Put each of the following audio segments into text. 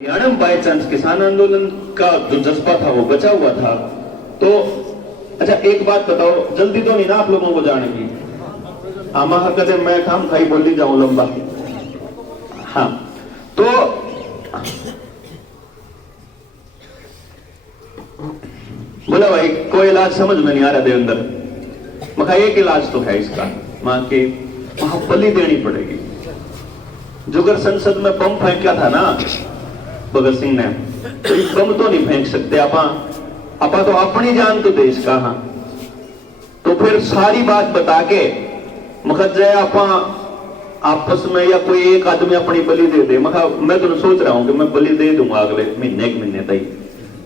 हरियाणा में by chance किसान आंदोलन का जो जज्बा था वो बचा हुआ था। तो अच्छा एक बात बताओ, जल्दी तो नहीं ना आप लोगों को जाने की? आमा कदे मैं काम खाई बोली जाऊं लंबा। हाँ तो बोला भाई कोई इलाज समझ में नहीं आ रहा देवेंद्र। मैं कहा एक इलाज तो है इसका, मां के वहां बलि देनी पड़ेगी। जो अगर संसद में बम फेंका था ना भगत सिंह ने, तो बम तो नहीं फेंक सकते आपा तो अपनी जान तो देश का। हाँ तो फिर सारी बात बता के मखजय आपा आपस में या कोई एक आदमी अपनी बलि दे दे। मैं तो सोच रहा हूं कि मैं बलि दे दूंगा अगले महीने एक महीने तक।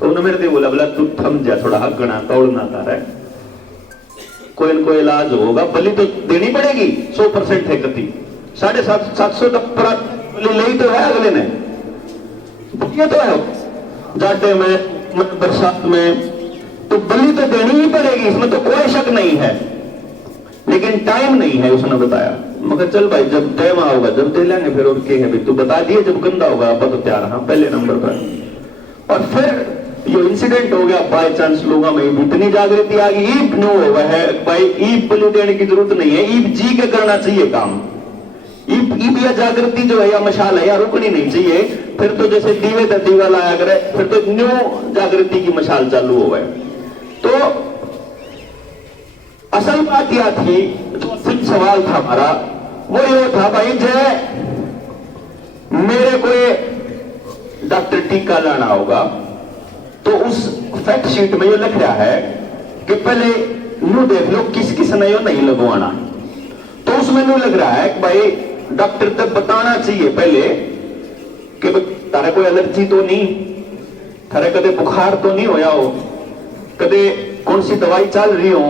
तो उन्होंने मेरे से बोला बोला तू थम जा, थोड़ा हकना तोड़ना था रहा है, कोई न कोई इलाज होगा, बलि तो देनी पड़ेगी 100% है कति 750 तक बलि ले तो है अगले ने। ये तो है जाटे में बरसात में तो बलि तो देनी ही पड़ेगी, इसमें तो कोई शक नहीं है, लेकिन टाइम नहीं है उसने बताया। मगर चल भाई जब टाइम होगा जब दे लेंगे फिर। और क्या है भाई तू बता दिए जब गंदा होगा आप तो तैयार। हाँ पहले नंबर पर। और फिर ये इंसिडेंट हो गया बाय चांस, लोगों में इतनी जागृति आ गई। ईब नो हुआ है भाई, ईब बलि देने की जरूरत नहीं है, ईब जी के करना चाहिए काम। ईब या जागृति जो है या मशाल है या रुकनी नहीं चाहिए। फिर तो जैसे दीवे का दीवा लाया करे, फिर तो न्यू जागृति की मशाल चालू हो गए। तो असल बात यह थी, जो असल सवाल था हमारा वो ये था भाई जय मेरे को डॉक्टर टीका लाना होगा तो उस फैक्ट शीट में ये लिख रहा है कि पहले नू देख लो किस किस ने यो नहीं लगवाना। तो उसमें नू लग रहा है कि भाई डॉक्टर तक बताना चाहिए पहले कि तारे कोई एलर्जी तो नहीं, थारे कदे बुखार तो नहीं होया हो, कदे कौन सी दवाई चल रही हो,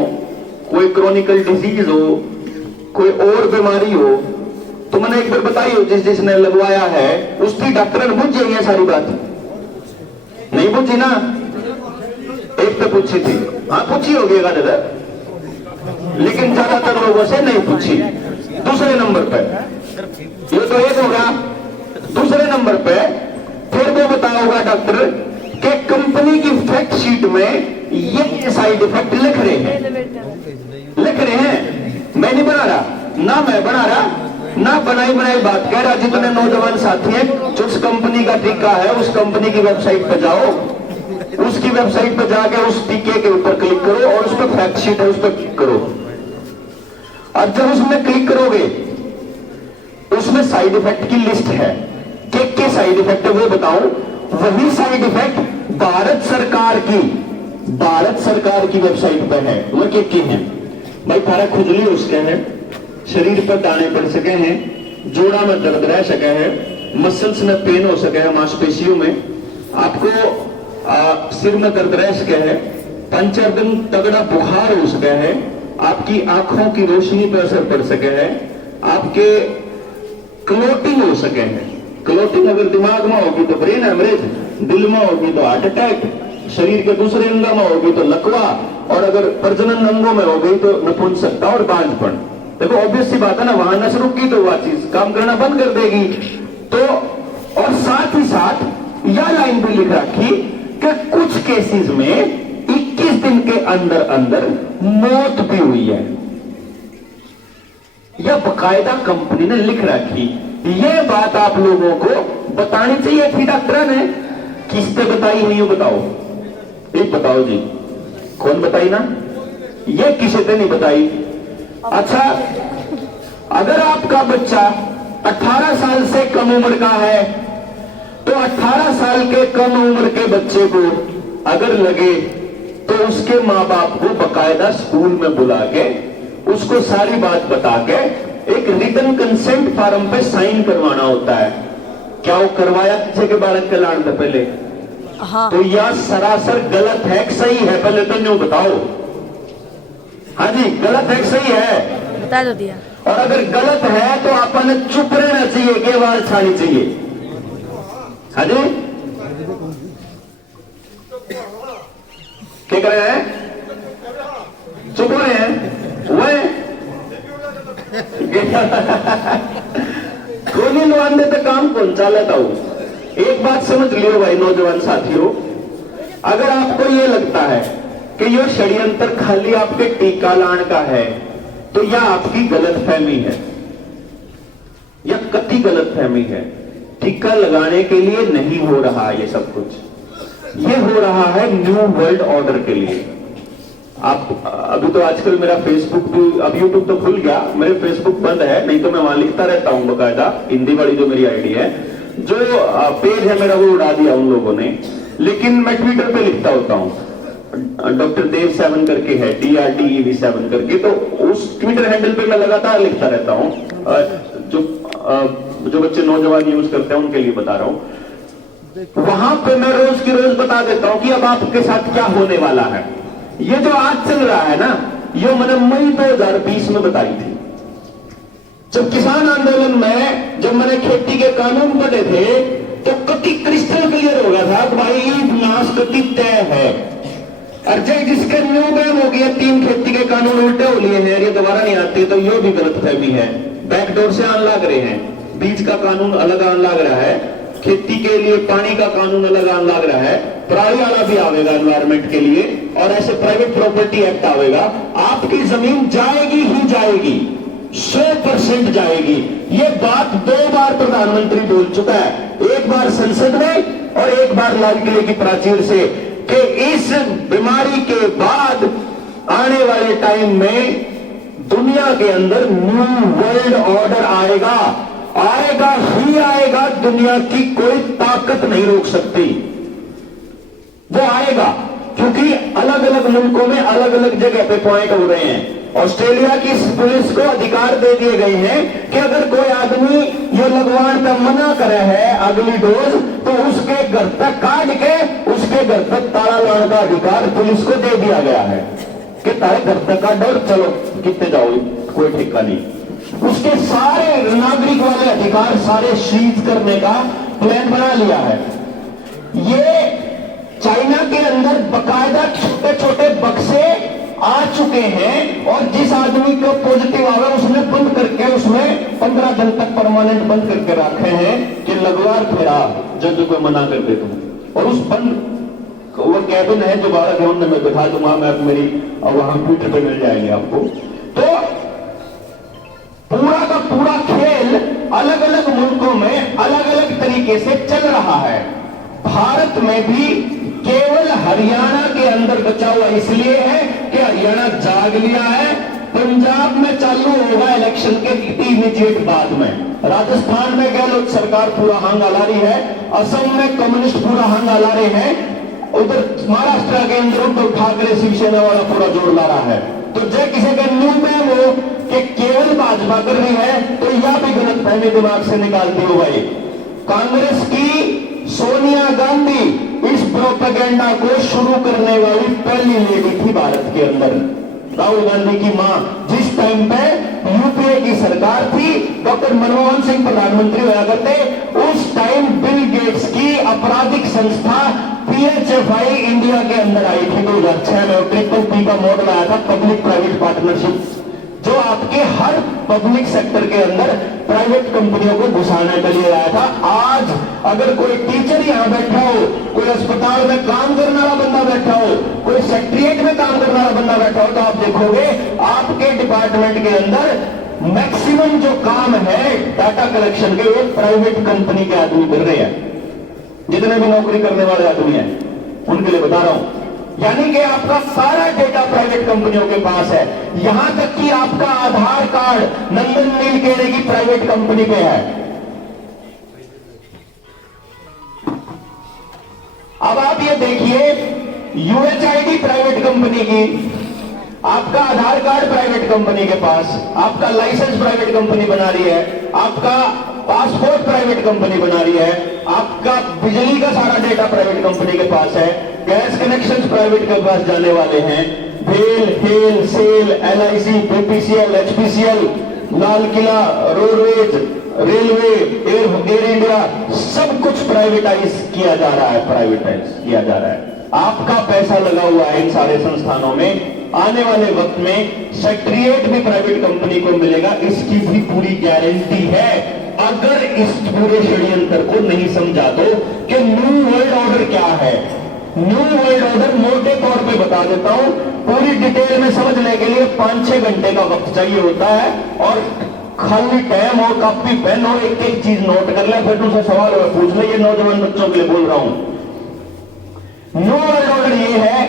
कोई क्रोनिकल डिजीज हो, कोई और बीमारी हो तो मैंने एक बार बताई हो जिसने लगवाया है उसकी डॉक्टर ने बुझ जाइए सारी बात। नहीं पूछी ना? एक तो पूछी थी, हाँ पूछी होगी दादा, लेकिन ज्यादातर लोगों से नहीं पूछी। दूसरे नंबर पे ये तो एक होगा। दूसरे नंबर पे फिर वो बताओगा डॉक्टर कि कंपनी की फैक्ट शीट में ये साइड इफेक्ट लिख रहे हैं। मैं नहीं बना रहा ना, मैं बना रहा ना, बनाई बात कह रहा। जितने नौजवान साथी हैं जिस कंपनी का टीका है उस कंपनी की वेबसाइट पर जाओ, उसकी वेबसाइट पर जाके उस टीके के ऊपर क्लिक करो और उस पर फैक्ट शीट है उस पर क्लिक करो। और जब उसमें क्लिक करोगे उसमें साइड इफेक्ट की लिस्ट है। के साइड इफेक्ट है वो बताऊं। वही साइड इफेक्ट भारत सरकार की वेबसाइट पर है। वो के हैं भाई, थारा खुजली हो सके हैं, शरीर पर दाने पड़ सके हैं, जोड़ा में दर्द रह सके हैं, मसल्स में पेन हो सके है, मांसपेशियों में आपको सिर में दर्द रह सके है, 5-4 दिन तगड़ा बुखार हो सके है, आपकी आंखों की रोशनी पर असर पड़ सके है, आपके क्लोटिंग हो सके है। क्लोटिंग अगर दिमाग में होगी तो ब्रेन हेमरेज, दिल में होगी तो हार्ट अटैक, शरीर के दूसरे अंगों में होगी तो लकवा, और अगर प्रजनन अंगों में हो गई तो नपुंसकता और बांझपन। देखो ऑब्वियस सी बात है ना, वहां नस रुक गई तो वह चीज काम करना बंद कर देगी। तो और साथ ही साथ यह लाइन भी लिख रखी कि कुछ केसेस में 21 दिन के अंदर अंदर मौत भी हुई है। यह बकायदा कंपनी ने लिख रखी। यह बात आप लोगों को बतानी चाहिए थी डॉक्टर ने। किसने बताई है ये बताओ, एक बताओ जी, कौन बताई ना? ये किसी ने नहीं बताई। अच्छा अगर आपका बच्चा 18 साल से कम उम्र का है तो 18 साल के कम उम्र के बच्चे को अगर लगे तो उसके मां बाप को बकायदा स्कूल में बुला के उसको सारी बात बता के एक रिटन कंसेंट फॉर्म पे साइन करवाना होता है। क्या वो करवाया किसी के बालक के लाने से पहले? हाँ। तो यह सरासर गलत है कि सही है पहले तो न्यू बताओ। हाँ जी गलत है कि सही है? बता दो दिया। और अगर गलत है तो अपन चुप रहना चाहिए कि आवाज छानी चाहिए। हाँ जी क्या कर रहे हैं? चुप हो रहे हैं वह गोली लवाने तो काम कौन चालता हूं एक बात समझ लियो भाई नौजवान साथियों, अगर आपको यह लगता है कि यह षड्यंत्र खाली आपके टीका लाण का है, तो यह आपकी गलतफहमी है, यह कति गलतफहमी है। टीका लगाने के लिए नहीं हो रहा ये सब कुछ, ये हो रहा है न्यू वर्ल्ड ऑर्डर के लिए। आप अभी तो आजकल मेरा फेसबुक भी, अब यूट्यूब तो खुल गया, मेरे फेसबुक बंद है, नहीं तो मैं वहां लिखता रहता हूं बकायदा, हिंदी वाली जो मेरी आईडी है, जो पेज है मेरा वो उड़ा दिया उन लोगों ने, लेकिन मैं ट्विटर पे लिखता होता हूं, डॉक्टर देव 7 करके है, DRDEV7 करके, तो उस ट्विटर हैंडल पे मैं लगातार लिखता रहता हूं। जो बच्चे नौजवान यूज करते हैं उनके लिए बता रहा हूं, वहां पे मैं रोज की रोज बता देता हूं कि अब आपके साथ क्या होने वाला है। ये जो आज चल रहा है ना, ये मैंने मई 2020 में बताई थी, जब किसान आंदोलन में जब मैंने खेती के कानून पढ़े थे, तो कति क्रिस्टल क्लियर हो गया था कि भाई नाशकति तय है। अर्जय जिसके न्यू बैन हो गया, 3 खेती के कानून उल्टे हो लिए हैं, ये दोबारा नहीं आते, तो ये भी गलतफहमी है। बैकडोर से आने लग रहे हैं, बीज का कानून अलग आने लग रहा है, खेती के लिए पानी का कानून अलग आने लग रहा है, पराली वाला भी आवेगा एनवायरमेंट के लिए, और ऐसे प्राइवेट प्रॉपर्टी एक्ट आवेगा। आपकी जमीन जाएगी ही जाएगी, 100% जाएगी। ये बात 2 बार प्रधानमंत्री बोल चुका है, एक बार संसद में और एक बार लाल किले की प्राचीर से, कि इस बीमारी के बाद आने वाले टाइम में दुनिया के अंदर न्यू वर्ल्ड ऑर्डर आएगा, आएगा ही आएगा, दुनिया की कोई ताकत नहीं रोक सकती, वो आएगा। क्योंकि अलग अलग मुल्कों में अलग अलग जगह पे पॉइंट हो रहे हैं। ऑस्ट्रेलिया की पुलिस को अधिकार दे दिए गए हैं कि अगर कोई आदमी ये लगवाने का मना करे है अगली डोज, तो उसके घर तक काट के उसके घर तक ताला लगाने का अधिकार पुलिस को दे दिया गया है कि तारे घर तक का डर, चलो कितने जाओ कोई ठिका नहीं। उसके सारे नागरिक वाले अधिकार सारे सीज करने का प्लान बना लिया है। ये चाइना के अंदर बकायदा छोटे छोटे बक्से आ चुके हैं, और जिस आदमी को पॉजिटिव आवे उसने बंद करके, उसमें 15 दिन तक परमानेंट बंद करके रखे हैं कि लगवार फिरा जज को मना कर दे तुम, और उस बंद वो कैबिन है दोबारा ग्राउंड में बैठा दूंगा मैं, मेरी वहां ट्विटर पे मिल जाएंगे आपको। तो पूरा का पूरा खेल अलग अलग मुल्कों में अलग अलग तरीके से चल रहा है। भारत में भी केवल हरियाणा के अंदर बचा हुआ इसलिए है कि हरियाणा जाग लिया है। पंजाब में चालू होगा इलेक्शन के इमीडिएट बाद में, राजस्थान में गहलोत सरकार पूरा हंगा ला रही है, असम में कम्युनिस्ट पूरा हंगा ला रहे हैं, उधर महाराष्ट्र के अंदर उद्धव ठाकरे शिवसेना वाला पूरा जोर ला रहा है। तो जो किसी का न्यू में हो कि केवल भाजपा कर रही है, तो यह भी गलत फहमी दिमाग से निकालती हो भाई। कांग्रेस की सोनिया गांधी इस प्रोपेगेंडा को शुरू करने वाली पहली लेडी थी भारत के अंदर। राहुल गांधी की मां जिस टाइम पे यूपीए की सरकार थी, डॉक्टर मनमोहन सिंह प्रधानमंत्री हुआ करते, उस टाइम बिल गेट्स की आपराधिक संस्था PHFI इंडिया के अंदर आई थी 2006 में। PPP का मॉडल आया था, पब्लिक प्राइवेट पार्टनरशिप, जो आपके हर पब्लिक सेक्टर के अंदर प्राइवेट कंपनियों को घुसाने के लिए आया था। आज अगर कोई टीचर यहां बैठा हो, कोई अस्पताल में काम करने वाला बंदा बैठा हो, कोई सेक्रेटरिएट में काम करने वाला बंदा बैठा हो, तो आप देखोगे आपके डिपार्टमेंट के अंदर मैक्सिमम जो काम है डाटा कलेक्शन के, वो प्राइवेट कंपनी के आदमी कर रहे हैं। जितने भी नौकरी करने वाले आदमी हैं उनके लिए बता रहा हूं, यानी कि आपका सारा डेटा प्राइवेट कंपनियों के पास है। यहां तक कि आपका आधार कार्ड नंदन नीलकेणी की प्राइवेट कंपनी पे है। अब आप ये देखिए, UHID प्राइवेट कंपनी की, आपका आधार कार्ड प्राइवेट कंपनी के पास, आपका लाइसेंस प्राइवेट कंपनी बना रही है, आपका पासपोर्ट प्राइवेट कंपनी बना रही है, आपका बिजली का सारा डेटा प्राइवेट कंपनी के पास है, गैस कनेक्शंस प्राइवेट के पास जाने वाले हैं, भेल, HAL, SAIL, LIC, BPCL, HPCL, Lal Qila, roadways, railway, air India, सब कुछ प्राइवेटाइज किया जा रहा है, प्राइवेटाइज किया जा रहा है। आपका पैसा लगा हुआ है इन सारे संस्थानों में। आने वाले वक्त में सेक्रेटरिएट भी प्राइवेट कंपनी को मिलेगा, इसकी भी पूरी गारंटी है। अगर इस पूरे षड्यंत्र को नहीं समझा तो कि न्यू वर्ल्ड ऑर्डर क्या है। न्यू वर्ल्ड ऑर्डर मोटे तौर पे बता देता हूं, पूरी डिटेल में समझने के लिए 5-6 घंटे का वक्त चाहिए होता है, और खाली टाइम और कॉपी पेन और एक एक चीज नोट कर ले, फिर तुमसे सवाल और पूछ ले। ये नौजवान बच्चों के लिए बोल रहा हूं। न्यू वर्ल्ड ऑर्डर ये है,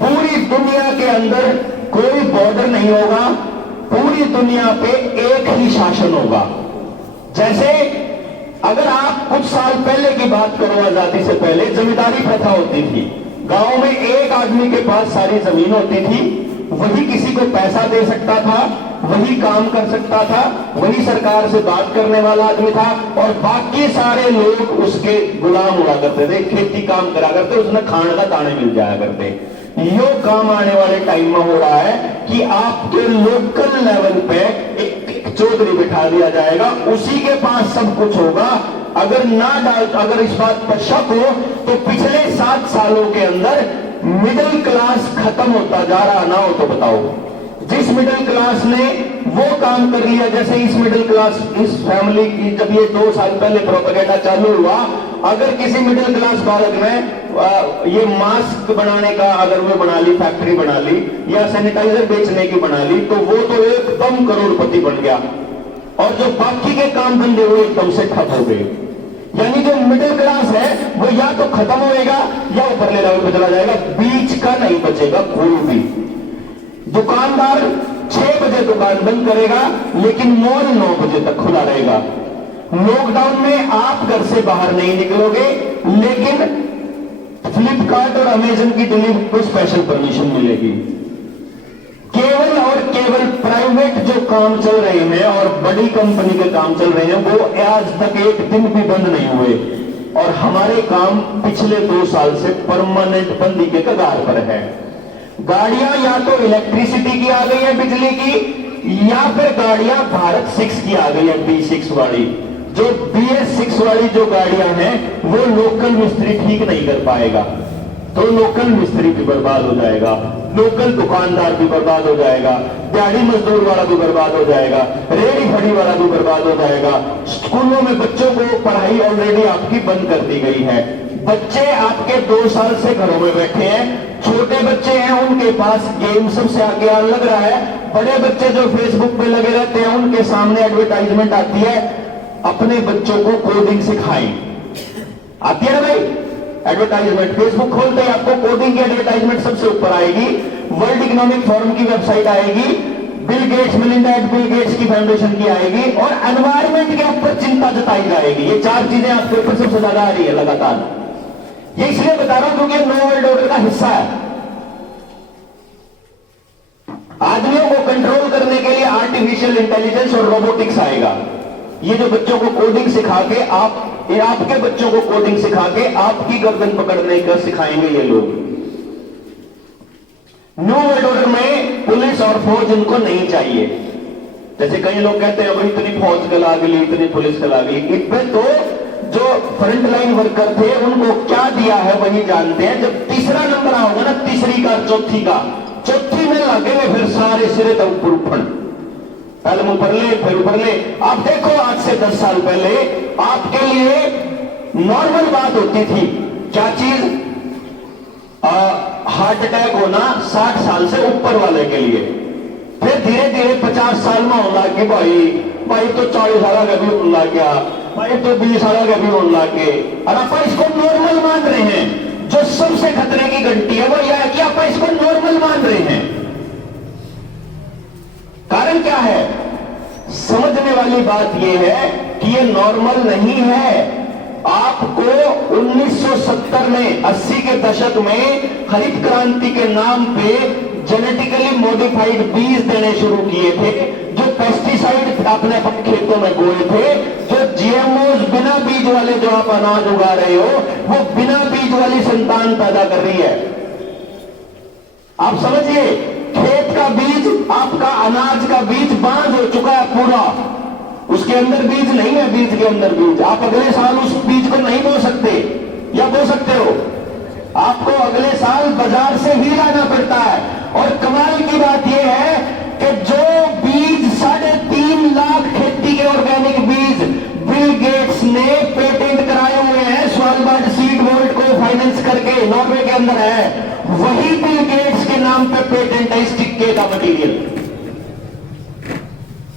पूरी दुनिया के अंदर कोई बॉर्डर नहीं होगा, पूरी दुनिया पे एक ही शासन होगा। जैसे अगर आप कुछ साल पहले की बात करो, आजादी से पहले जमींदारी प्रथा होती थी। गांव में एक आदमी के पास सारी जमीन होती थी, वही किसी को पैसा दे सकता था, वही काम कर सकता था, वही सरकार से बात करने वाला आदमी था, और बाकी सारे लोग उसके गुलाम हुआ करते थे, खेती काम करा करते, उसने खाने का दाने मिल जाया करते। यो काम आने वाले टाइम में हो रहा है कि आपके लोकल लेवल पे एक चौधरी बिठा दिया जाएगा, उसी के पास सब कुछ होगा। अगर इस बात पर शक हो तो पिछले 7 सालों के अंदर मिडिल क्लास खत्म होता जा रहा ना हो तो बताओ। जिस मिडिल क्लास ने वो काम कर लिया, जैसे इस मिडिल क्लास, इस फैमिली की जब ये 2 साल पहले प्रोपेगेंडा चालू हुआ, अगर किसी मिडिल क्लास बालक ने ये मास्क बनाने का अगर वो बना ली, फैक्ट्री बना ली, या सैनिटाइजर बेचने की बना ली, तो वो तो एकदम करोड़पति बन गया, और जो बाकी के काम धंधे वो एकदम से ठप हो गए। यानी जो मिडिल क्लास है वो या तो खत्म होएगा या ऊपरले लेवल पे चला जाएगा, बीच का नहीं बचेगा कोई भी। दुकानदार 6 बजे दुकान बंद करेगा, लेकिन मॉल 9 बजे तक खुला रहेगा। लॉकडाउन में आप घर से बाहर नहीं निकलोगे, लेकिन फ्लिपकार्ट और अमेजन की डिलीवरी को स्पेशल परमिशन मिलेगी। केवल और केवल प्राइवेट जो काम चल रहे हैं और बड़ी कंपनी के काम चल रहे हैं, वो आज तक एक दिन भी बंद नहीं हुए, और हमारे काम पिछले 2 साल से परमानेंट बंदी के कगार पर है। गाड़ियां या तो इलेक्ट्रिसिटी की आ गई है, बिजली की, या फिर गाड़ियां भारत 6 की आ गई है, B6 वाली। जो BS6 वाली जो गाड़ियां हैं वो लोकल मिस्त्री ठीक नहीं कर पाएगा, तो लोकल मिस्त्री भी बर्बाद हो जाएगा, लोकल दुकानदार भी बर्बाद हो जाएगा, दिहाड़ी मजदूर वाला भी बर्बाद हो जाएगा, रेहड़ी फड़ी वाला भी बर्बाद हो जाएगा। स्कूलों में बच्चों को पढ़ाई ऑलरेडी आपकी बंद कर दी गई है। बच्चे आपके 2 साल से घरों में बैठे हैं, छोटे बच्चे हैं उनके पास गेम सबसे आगे लग रहा है, बड़े बच्चे जो फेसबुक पे लगे रहते हैं उनके सामने एडवर्टाइजमेंट आती है, अपने बच्चों को कोडिंग सिखाएं। आती है ना भाई एडवर्टाइजमेंट, फेसबुक खोलते ही आपको कोडिंग की एडवर्टाइजमेंट सबसे ऊपर आएगी, वर्ल्ड इकोनॉमिक फोरम की वेबसाइट आएगी, Bill Gates, Melinda and Bill Gates की फाउंडेशन की आएगी, और एनवायरमेंट के ऊपर चिंता जताई जाएगी। ये 4 चीजें आपके ऊपर सबसे ज्यादा आ रही है लगातार। ये इसलिए बता रहा हूं क्योंकि न्यू वर्ल्ड ऑर्डर का हिस्सा है। आदमियों को कंट्रोल करने के लिए आर्टिफिशियल इंटेलिजेंस और रोबोटिक्स आएगा। ये जो बच्चों को कोडिंग सिखा के आपके बच्चों को कोडिंग सिखा के आपकी गर्दन पकड़ने का सिखाएंगे ये लोग। न्यू वर्ल्ड ऑर्डर में पुलिस और फौज इनको नहीं चाहिए। जैसे कई लोग कहते हैं भाई इतनी फौज कला गई, इतनी पुलिस कला गई, इसमें तो जो फ्रंट लाइन वर्कर थे उनको क्या दिया है वही जानते हैं। जब तीसरा नंबर आओगे ना, तीसरी का चौथी का, चौथी में लगेंगे फिर सारे सिरे तक ऊपर उठन, पहले ऊपर ले फिर ऊपर ले। आप देखो आज से 10 साल पहले आपके लिए नॉर्मल बात होती थी क्या चीज, हार्ट अटैक होना 60 साल से ऊपर वाले के लिए, फिर धीरे धीरे 50 साल में होना कि भाई तो 40 साल का भी होने लग गया, भाई तो 20 साल का भी होने लग गए, और आप इसको नॉर्मल मान रहे हैं। जो सबसे खतरे की घंटी है वो यह है कि आप इसको नॉर्मल मान रहे हैं। कारण क्या है? समझने वाली बात यह है कि यह नॉर्मल नहीं है। आपको 1970 में 80 के दशक में हरित क्रांति के नाम पे जेनेटिकली मॉडिफाइड बीज देने शुरू किए थे, जो पेस्टिसाइड आपने अपने खेतों में बोए थे, जो जीएमओज बिना बीज वाले जो आप अनाज उगा रहे हो वो बिना बीज वाली संतान पैदा कर रही है। आप समझिए, खेत का बीज, आपका अनाज का बीज बांझ हो चुका है पूरा, उसके अंदर बीज नहीं है, बीज के अंदर बीज। आप अगले साल उस बीज को नहीं बो सकते, या बो सकते हो? आपको अगले साल बाजार से ही लाना पड़ता है। और कमाल की बात यह है कि जो बीज 3.5 लाख खेती के ऑर्गेनिक बीज फाइनेंस करके नॉर्वे के अंदर है, वही बिल गेट्स के नाम पे पेटेंट है इस टिक्के का मटीरियल।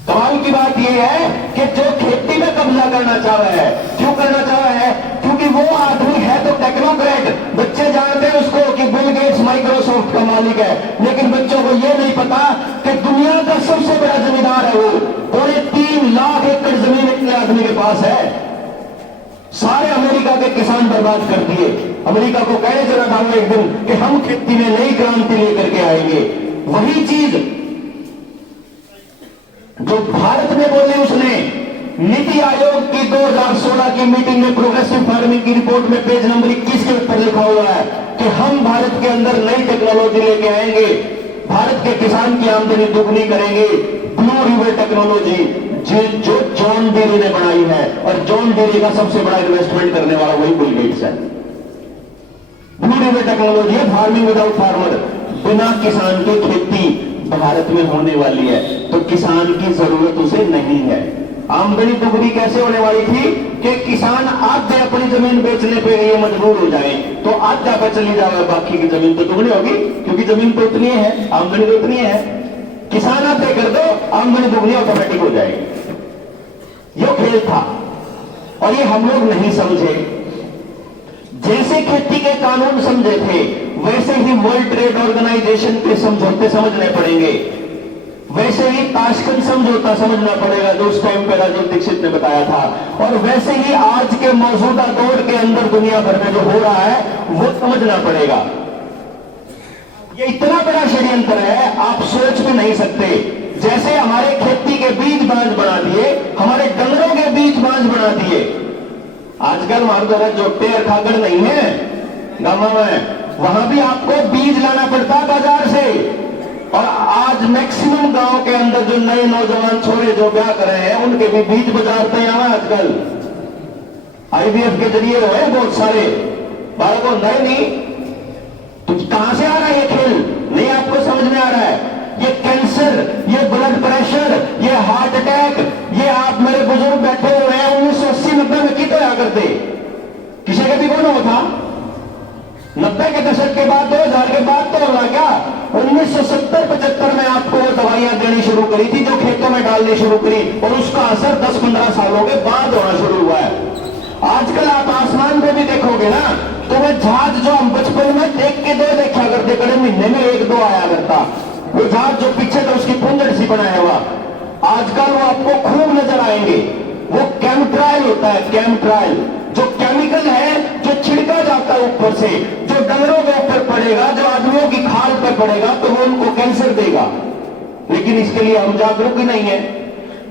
कमाल की बात यह है कि जो खेती में कब्जा करना चाह रहा है, क्यों करना चाह रहा है? क्योंकि वो आदमी है तो टेक्नोक्रेट, बच्चे जानते हैं उसको कि बिल गेट्स माइक्रोसॉफ्ट का मालिक है, लेकिन बच्चों को यह नहीं पता कि दुनिया का सबसे बड़ा जमींदार है वो। 3.5 लाख एकड़ जमीन इतने आदमी के पास है। सारे अमेरिका के किसान बर्बाद कर दिए। अमेरिका को कहने चला था एक दिन कि हम खेती में नई क्रांति लेकर के आएंगे। वही चीज जो भारत में बोले उसने नीति आयोग की 2016 की मीटिंग में प्रोग्रेसिव फार्मिंग की रिपोर्ट में पेज नंबर 21 के ऊपर लिखा हुआ है कि हम भारत के अंदर नई टेक्नोलॉजी लेके आएंगे, भारत के किसान की आमदनी दुगनी करेंगे। ब्लू रिवर टेक्नोलॉजी जो जॉन डीरे ने बनाई है, और जॉन डीरे का सबसे बड़ा इन्वेस्टमेंट करने वाला वही बिल गेट्स है। ब्लू रिवर टेक्नोलॉजी है फार्मिंग विदाउट फार्मर, बिना किसान के खेती भारत में होने वाली है, तो किसान की जरूरत उसे नहीं है। आमदनी दुगनी कैसे होने वाली थी कि किसान आधे अपनी जमीन बेचने पे ये मजबूर हो जाए तो आधा पे चली जाए, बाकी की जमीन तो दुगनी होगी, क्योंकि जमीन तो उतनी है, आमदनी तो उतनी है। किसान आधे कर दो, आमदनी दुगनी ऑटोमेटिक हो जाएगी। ये खेल था और ये हम लोग नहीं समझे। जैसे खेती के कानून समझे थे वैसे ही वर्ल्ड ट्रेड ऑर्गेनाइजेशन के समझौते समझने पड़ेंगे, वैसे ही ताशकंद समझौता समझना पड़ेगा जो उस टाइम पे राजीव दीक्षित ने बताया था, और वैसे ही आज के मौजूदा दौर के अंदर दुनिया भर में जो हो रहा है वो समझना पड़ेगा। ये इतना बड़ा षड्यंत्र है आप सोच भी नहीं सकते। जैसे हमारे खेती के बीज बांझ बना दिए, हमारे डंगरों के बीज बांझ बना दिए। आजकल हमारे द्वारा जो टेर खागड़ नहीं है गांव में, वहां भी आपको बीज लाना पड़ता है बाजार से। और आज मैक्सिमम गांव के अंदर जो नए नौजवान छोरे जो ब्याह कर रहे हैं उनके भी बीज बाजार तैयार है आजकल। आईवीएफ के जरिए रहे बहुत सारे बालक को नहीं, तो कहां से आ रहा है ये खेल? नहीं आपको समझ में आ रहा है। ये कैंसर, ये ब्लड प्रेशर, ये हार्ट अटैक, ये आप मेरे बुजुर्ग बैठे हुए हैं 1980-90 में कितने आ करते, किसी का भी कौन हुआ था? 90 के दशक के बाद 2000 के बाद तो होगा क्या? 1970-75 में आपको वो दवाइयां देनी शुरू करी थी जो खेतों में डालनी शुरू करी, और उसका असर 10-15 सालों के बाद होना शुरू हुआ है। आजकल आप आसमान पे भी देखोगे ना तो वह जहाज जो हम बचपन में देख के दो देखा करते, कड़े महीने में 1-2 आया करता, वो जहाज जो पीछे था उसकी पुंजड़ सी बनाया हुआ, आजकल वो आपको खूब नजर आएंगे। वो केमट्रायल होता है, केमट्रायल जो केमिकल है जो छिड़का जाता है ऊपर से, जो डंगरों के ऊपर पड़ेगा, जो आदमियों की खाल पर पड़ेगा तो वो उनको कैंसर देगा। लेकिन इसके लिए हम जागरूक ही नहीं है।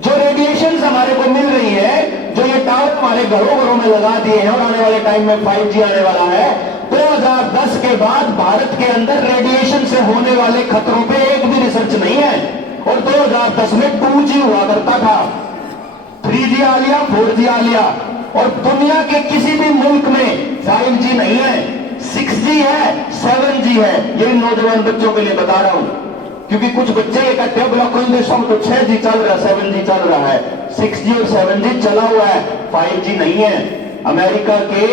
जो रेडिएशन हमारे को मिल रही है, जो ये टावर हमारे घरों घरों में लगा दिए हैं, और आने वाले टाइम में 5G आने वाला है, 2010 के बाद भारत के अंदर रेडिएशन से होने वाले खतरों पे एक भी रिसर्च नहीं है। और 2010 में 2G हुआ करता था, 3G आ लिया, 4G आ लिया, और दुनिया के किसी भी मुल्क में 5G नहीं है, 6G है, 7G है। ये नौजवान बच्चों के लिए बता रहा हूं, क्योंकि कुछ बच्चे ये कहते हैं कोई देशों में तो 6G चल रहा है, 7G चल रहा है। 6G और 7G चला हुआ है, 5G नहीं है। अमेरिका के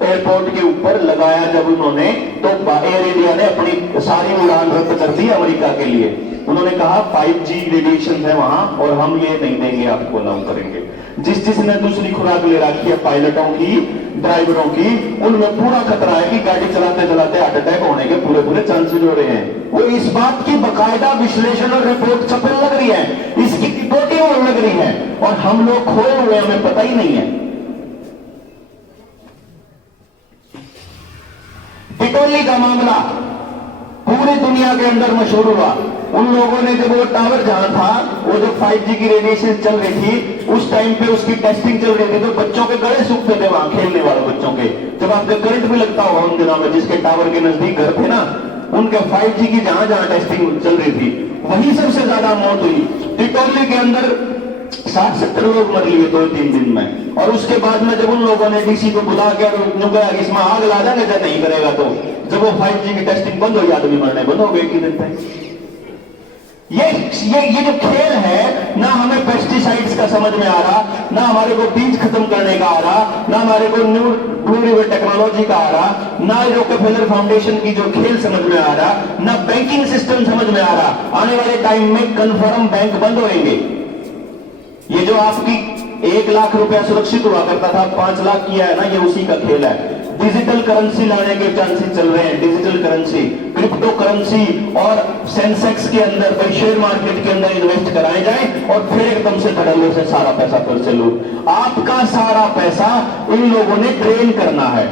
एयरपोर्ट के ऊपर लगाया जब उन्होंने, तो एयर इंडिया ने अपनी सारी उड़ान रद्द कर दी अमेरिका के लिए। उन्होंने कहा 5G रेडिएशन है वहां और हम ये नहीं देंगे, आपको अलाउ करेंगे। जिसने दूसरी खुराक ले रखी है पायलटों की, ड्राइवरों की, उनमें पूरा खतरा है कि गाड़ी चलाते चलाते हार्ट अटैक होने के पूरे चांसेस हो रहे हैं। वो इस बात की बकायदा विश्लेषण और रिपोर्ट छपने लग रही है, इसकी रिपोर्टिंग होने लग रही है, और हम लोग खोए हुए, हमें पता ही नहीं है। टिटोली का मामला पूरी दुनिया के अंदर मशहूर हुआ। उन लोगों ने जब वो टावर जहां था, वो जो 5G की रेडिएशन चल रही थी, उस टाइम पे उसकी टेस्टिंग चल रही थी, तो बच्चों के गले सूखते थे वहां खेलने वाले बच्चों के। जब आपके करंट भी लगता होगा उन दिनों में, जिसके टावर के नजदीक घर थे ना, उनके 5G की जहां जहां टेस्टिंग चल रही थी वहीं सबसे ज्यादा मौत हुई। टिटोली के अंदर 60-70 लोग मर लिए 2-3 दिन में। और उसके बाद में जब उन लोगों ने डीसी को बुला के और इसमें आग ला देंगे जब नहीं करेगा, तो जब वो 5G की टेस्टिंग बंद हुई, आदमी मरने बंद हो गए कि दिन तक। ये जो खेल है, ना हमें पेस्टिसाइड्स का समझ में आ रहा, ना हमारे को बीज खत्म करने का आ रहा, ना हमारे को न्यू ब्लू रिवर टेक्नोलॉजी का आ रहा, ना रॉकफेलर फाउंडेशन की जो खेल समझ में आ रहा, ना बैंकिंग सिस्टम समझ में आ रहा। आने वाले टाइम में कन्फर्म बैंक बंद होंगे। ये जो आपकी 1 लाख रुपया सुरक्षित हुआ करता था, 5 लाख किया है ना, ये उसी का खेल है। डिजिटल करेंसी लाने के चांसेस चल रहे हैं, डिजिटल करेंसी, क्रिप्टो करेंसी, और सेंसेक्स के अंदर भाई शेयर मार्केट के अंदर इन्वेस्ट कराए जाए और फिर एकदम से धड़ल्ले से सारा पैसा फिर से लूट। आपका सारा पैसा इन लोगों ने ट्रेन करना है।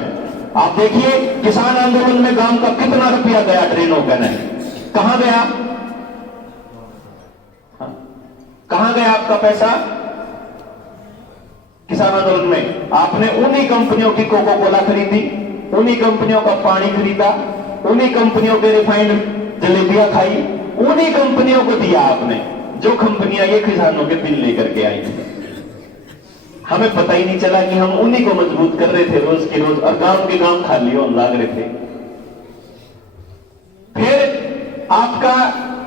आप देखिए किसान आंदोलन में गांव का कितना रुपया गया ट्रेनों का, नहीं कहां गया, कहां गया आपका पैसा किसान आंदोलन में? आपने उन्हीं कंपनियों की कोको कोला खरीदी, उन्हीं कंपनियों का पानी खरीदा, उन्हीं कंपनियों के रिफाइंड जलेबियां खाई, उन्हीं कंपनियों को दिया आपने, जो कंपनियां ये किसानों के बिल लेकर के आई। हमें पता ही नहीं चला कि हम उन्हीं को मजबूत कर रहे थे रोज के रोज, और गांव के गांव खाली होने लग रहे थे। फिर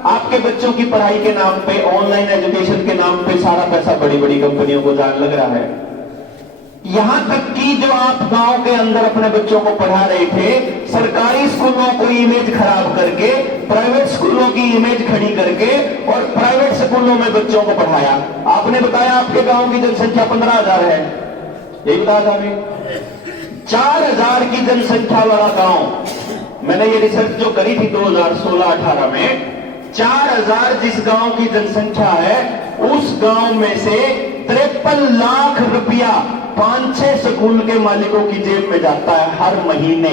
आपके बच्चों की पढ़ाई के नाम पे, ऑनलाइन एजुकेशन के नाम पे सारा पैसा बड़ी बड़ी कंपनियों को जान लग रहा है। यहां तक कि जो आप गांव के अंदर अपने बच्चों को पढ़ा रहे थे, सरकारी स्कूलों को इमेज खराब करके, प्राइवेट स्कूलों की इमेज खड़ी करके, और प्राइवेट स्कूलों में बच्चों को पढ़ाया। आपने बताया आपके गांव की जनसंख्या 15,000 है, यही बताया था अभी। 4,000 की जनसंख्या वाला गांव, मैंने ये रिसर्च जो करी थी 2016-18 में, 4,000 जिस गांव की जनसंख्या है, उस गांव में से 53 लाख रुपया 5-6 स्कूल के मालिकों की जेब में जाता है हर महीने।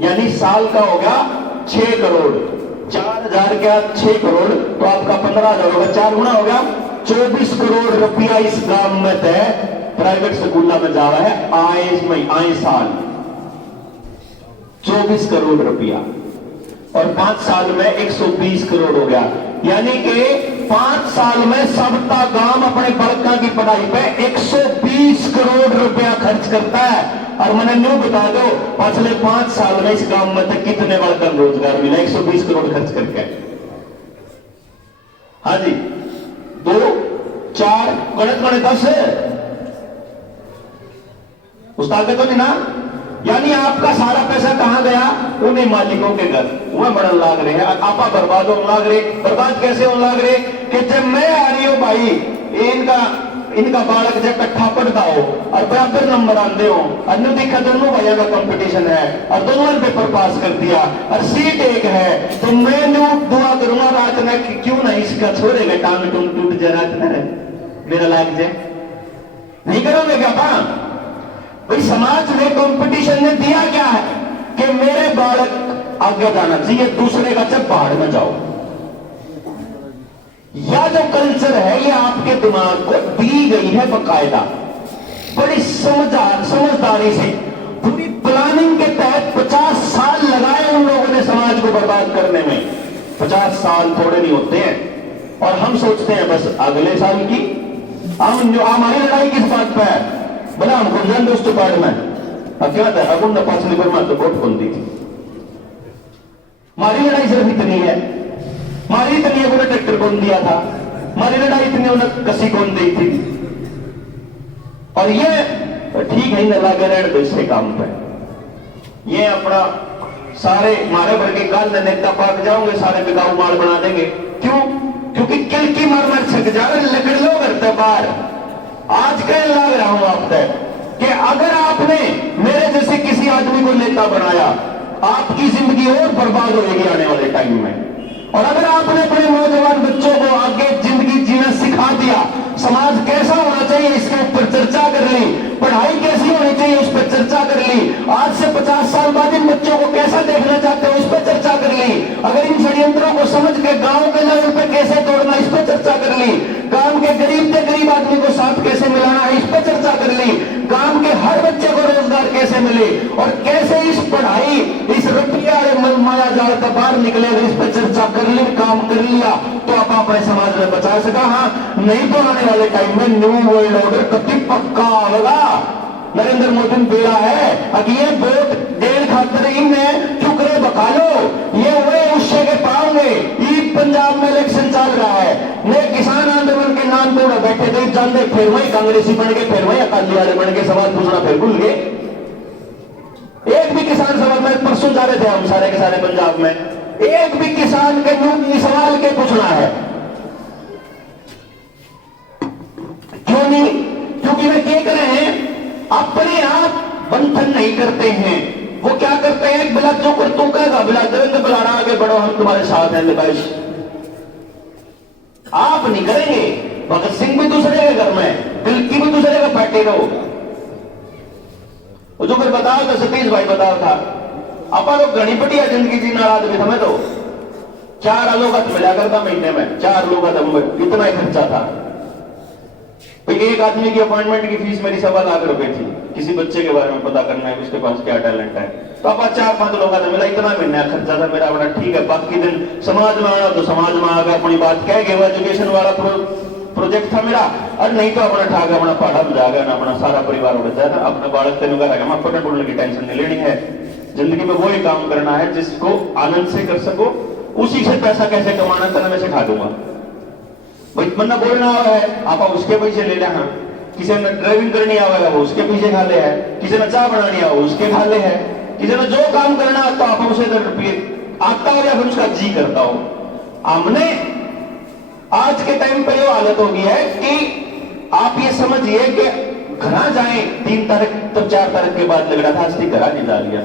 यानी साल का हो गया 6 करोड़। 4,000 क्या 6 करोड़, तो आपका 15,000 होगा, 4 गुना हो गया 24 करोड़ रुपया इस गांव में तय प्राइवेट स्कूल में जा रहा है आए साल 24 करोड़ रुपया, और 5 साल में 120 करोड़ हो गया। यानी कि 5 साल में सबका गांव अपने बड़का की पढ़ाई पे 120 करोड़ रुपया खर्च करता है। और मैंने न्यू बता दो, पिछले 5 साल में इस गांव में तक कितने बड़का रोजगार मिला 120 करोड़ खर्च करके? हाँ जी, 2 4 गणित 10 उस्ताद तो नहीं ना। यानी आपका सारा पैसा कहां गया? उन्हीं मालिकों के घर, वह बड़न लाग रहे हैं, आपा बर्बाद होने लाग रहे। बर्बाद कैसे होने लाग रहे कि जब मैं आ रही हूं भाई, इनका बालक जब कट्ठा पढ़ता हो और बराबर नंबर आते हो, अन्य देखा दोनों भैया का कंपटीशन है और दोनों ने पेपर पास कर दिया और सीट एक है, तो मैं दुआ करूंगा रात में कि क्यों ना इसका छोरे में टांग टूट जाए, रात में मेरा लाग जाए। नहीं करोगे क्या पान? भाई समाज ने कंपटीशन ने दिया क्या है कि मेरे बालक आगे जाना चाहिए, दूसरे का जब बाहर में जाओ। या जो कल्चर है ये आपके दिमाग को दी गई है बकायदा, बड़ी समझदारी से, पूरी प्लानिंग के तहत 50 साल लगाए उन लोगों ने समाज को बर्बाद करने में। 50 साल थोड़े नहीं होते हैं, और हम सोचते हैं बस अगले साल की। हमारी लड़ाई किस बात पर है? बोला हम गुंजन दोस्त पार्ट में क्या था, अब उन पांचली पर मैं तो वोट कौन दी थी। हमारी लड़ाई सिर्फ इतनी है, हमारी इतनी उन्हें ट्रैक्टर कौन दिया था, हमारी लड़ाई इतनी उन्हें कसी कौन दी थी। और ये ठीक है, न लागे रहने दो इससे काम पे। ये अपना सारे मारे भर के काल नेता पाक जाओगे, सारे बिकाऊ माल बना देंगे। क्यों? क्योंकि किल की मार मार छक जा रहे, लकड़ लो करते बाहर। आज कह लग रहा हूं आप तक कि अगर आपने मेरे जैसे किसी आदमी को नेता बनाया, आपकी जिंदगी और बर्बाद होगी आने वाले टाइम में। और अगर आपने अपने नौजवान बच्चों को आगे जिंदगी जीना सिखा दिया, समाज कैसा होना चाहिए इसके ऊपर चर्चा कर ली, पढ़ाई कैसी होनी चाहिए उस पर चर्चा कर ली, आज से 50 साल बाद इन बच्चों को कैसा देखना चाहते हो इस पर चर्चा कर ली, अगर इन षड्यंत्रों को समझ के गांव के लेवल पे कैसे तोड़ना इस पर चर्चा कर ली, गांव के गरीब से गरीब आदमी को साथ कैसे मिलाना है इस पर चर्चा कर ली, गांव के हर बच्चे को रोजगार कैसे मिले और कैसे इस पढ़ाई इस रुपया माया जाल का बाहर निकले, इस पर चर्चा कर ली, काम कर लिया तो आप अपने समाज में बचा सका। हाँ, नहीं तो आने वाले टाइम में न्यू वर्ल्ड ऑर्डर कभी पक्का होगा। नरेंद्र मोदी ने बोला है अगर ये वोट देर खातर इनमें चुकरे बका लो, ये हुए उससे के पाओगे। पंजाब में इलेक्शन चल ने किसान आंदोलन के नाम पे बैठे थे, जानते फिर वही कांग्रेसी बन गए, फिर वही अकाली वाले बन गए, सवाल पूछना फिर भूल गए। एक भी किसान सवाल में परसों जा रहे थे हम सारे के सारे पंजाब में, एक भी किसान के मुंह सवाल के पूछना है क्यों नहीं? क्योंकि वे क्या कर रहे हैं, अपने आप बंधन नहीं करते हैं। वो क्या करते हैं, बिला जो कर तू कहेगा, बिला देवेंद्र बुलाना आगे बढ़ो, हम तुम्हारे साथ हैं, दिखाइश आप नहीं करेंगे। भगत सिंह भी दूसरे के घर में, दिल्ली भी दूसरे का पार्टी का होगा। जो फिर बताओ तो सतीश भाई बताओ था, अपा लोग घनी बढ़िया जिंदगी जीना आदमी समय तो 4 लोग मिला करता महीने में, 4 लोग इतना ही खर्चा था। एक आदमी की अपॉइंटमेंट की फीस मेरी 1.25 लाख रुपए थी, किसी बच्चे के बारे में पता करना है उसके पास क्या टैलेंट है, तो आप 4-5 लोगों का मिला, इतना महीना खर्चा था मेरा बड़ा। ठीक है, बाकी दिन समाज में आना तो समाज में आ गया, अपनी बात कह गए। वो एजुकेशन वाला प्रोजेक्ट था मेरा, और नहीं तो अपना ठाक अपना पढ़ा में जाएगा ना, अपना सारा परिवार उड़ जाए ना, अपने बालक तेन रहेगा, पढ़ने पढ़ने की टेंशन नहीं लेनी है। जिंदगी में वही काम करना है जिसको आनंद से कर सको, उसी से पैसा कैसे कमाना है मैं सिखा दूंगा। भाई बंदा बोलना आ रहा है, आप उसके पैसे ले रहे हैं। किसी ने ड्राइविंग करनी आवेगा वो उसके पीछे खा ले है, किसी ने चाय बनानी आओ उसके खा ले है, किसी ने जो काम करना आता आप उसे आता हो या फिर उसका जी करता हो। हमने आज के टाइम पर यह हालत हो गई है कि आप ये समझिए कि घर जाए 3 तारीख तो 4 तारीख के बाद लग रहा था, आज घर नहीं जा लिया,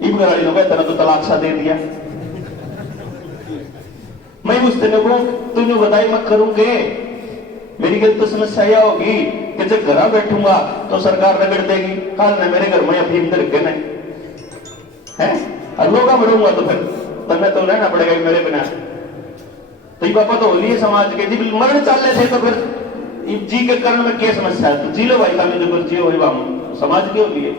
इन घर लोग तरह तो तलाक सा दे दिया। मैं उस दिन को तुझे बताई मैं करूंगे, मेरी गल तो समस्या यह होगी कि जब घर बैठूंगा तो सरकार रगड़ देगी, कल ने मेरे घर में अफीम दे रखे नहीं है, और लोग बढ़ूंगा तो फिर तब तो रहना पड़ेगा मेरे बिना। तो ये पापा तो होली है समाज के, जी मरण चाले थे तो फिर जी के कारण में क्या समस्या है, तो जी लो भाई का जो कर जियो वही समाज के होली है।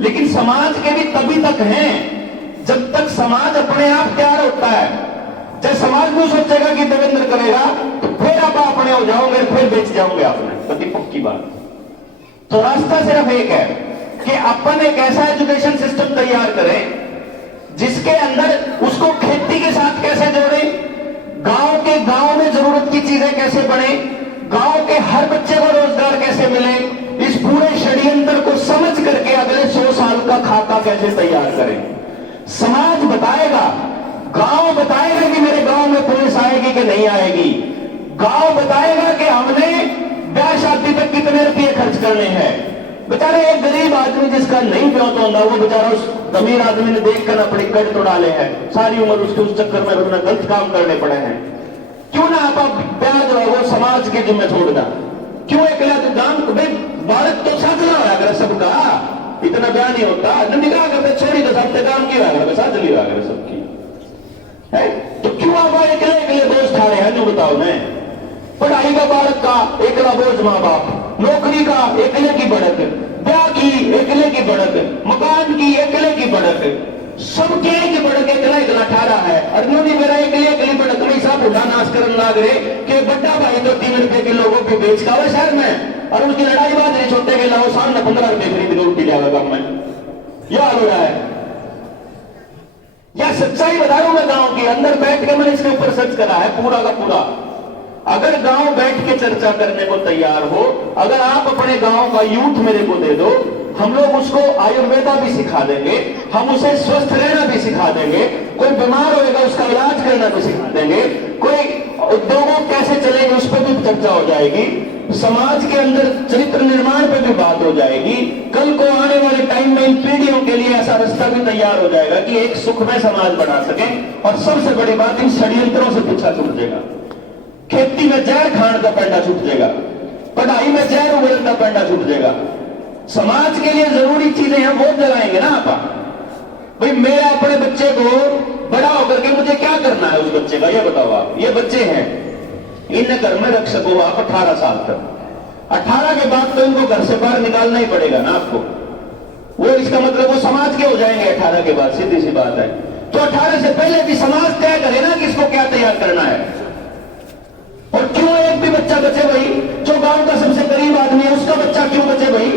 लेकिन समाज के भी तभी तक हैं जब तक समाज अपने आप तैयार होता है। जब समाज में सोचेगा कि देवेंद्र करेगा तो फिर आप अपने हो जाओगे, फिर बेच जाओगे आपने, कति पक्की बात। तो रास्ता सिर्फ एक है कि अपन एक ऐसा एजुकेशन सिस्टम तैयार करें जिसके अंदर उसको खेती के साथ कैसे जोड़े, गांव में जरूरत की चीजें कैसे बने, गांव के हर बच्चे को रोजगार कैसे मिले, इस पूरे षड्यंत्र को समझ करके अगले 100 साल का खाका कैसे तैयार करें। समाज बताएगा, गांव बताएगा कि मेरे गांव में पुलिस आएगी कि नहीं आएगी, गांव बताएगा कि हमने ब्याह शादी तक कितने रुपये खर्च करने हैं। बेचारे एक गरीब आदमी जिसका नहीं ब्याह तो होता, वो बेचारा उस अमीर आदमी ने देखकर अपनी कट तो डाले हैं, सारी उम्र उसके उस चक्कर में उसने गलत काम करने पड़े हैं। क्यों ना आप ब्याह जो है वो समाज के जिम्मे छोड़ना, क्यों एक गांव भारत तो साझला रहा कर सबका, इतना ब्याह नहीं होता, निकाह करते छोड़ी तो सबसे काम की रहा साझली रहा कर सबकी है। तो क्यों आप एकले बोझ खा रहे हैं, जो बताओ मैं, पढ़ाई का बालक का एकला बोझ माँ बाप, नौकरी का एकले की बढ़त, ब्याह की एकले की बढ़त, मकान की एकले की बढ़त, सबके की बढ़त एकला एकला ठहरा है। और न्यू नहीं मेरा एकली बढ़त में सब उड़ा नाश करने लग रहे कि बड़ा भाई तो 3 रुपए के लोगों को बेच का हुआ शहर में, और उसकी लड़ाई बात नहीं छोटे के लाओ सामने 15 रुपए खरीद के उल्टी जाएगा गाँव में, यह हाल हो रहा है। या सच्चाई बता रहा हूं मैं, गांव के अंदर बैठ के मैंने इसके ऊपर सर्च करा है पूरा का पूरा। अगर गांव बैठ के चर्चा करने को तैयार हो, अगर आप अपने गांव का यूथ मेरे को दे दो, हम लोग उसको आयुर्वेदा भी सिखा देंगे, हम उसे स्वस्थ रहना भी सिखा देंगे, कोई बीमार होएगा उसका इलाज करना भी सिखा देंगे, कोई उद्योगों कैसे चलेंगे उस पर भी चर्चा हो जाएगी, समाज के अंदर चरित्र निर्माण पर भी बात हो जाएगी। कल को आने वाले टाइम में इन पीढ़ियों के लिए ऐसा रास्ता भी तैयार हो जाएगा कि एक सुखमय समाज बना सके। और सबसे बड़ी बात, इन षड्यंत्रों से पीछा छूट जाएगा, खेती में जहर खान का पैंडा छूट जाएगा, पढ़ाई में जहर उगलने का पैंडा छूट जाएगा। समाज के लिए जरूरी चीजें हैं वो जलाएंगे ना आप। भाई मेरा अपने बच्चे को बड़ा होकर के मुझे क्या करना है उस बच्चे का, ये बताओ आप। ये बच्चे हैं, इन्हें घर में रख सको आप 18 साल तक, 18 के बाद तो इनको घर से बाहर निकालना ही पड़ेगा ना आपको। वो इसका मतलब वो समाज के हो जाएंगे 18 के बाद, सीधी सी बात है। तो 18 से पहले भी समाज तय करे ना कि इसको क्या तैयार करना है। और क्यों एक भी बच्चा बचे भाई, जो गांव का सबसे गरीब आदमी है उसका बच्चा क्यों बचे भाई,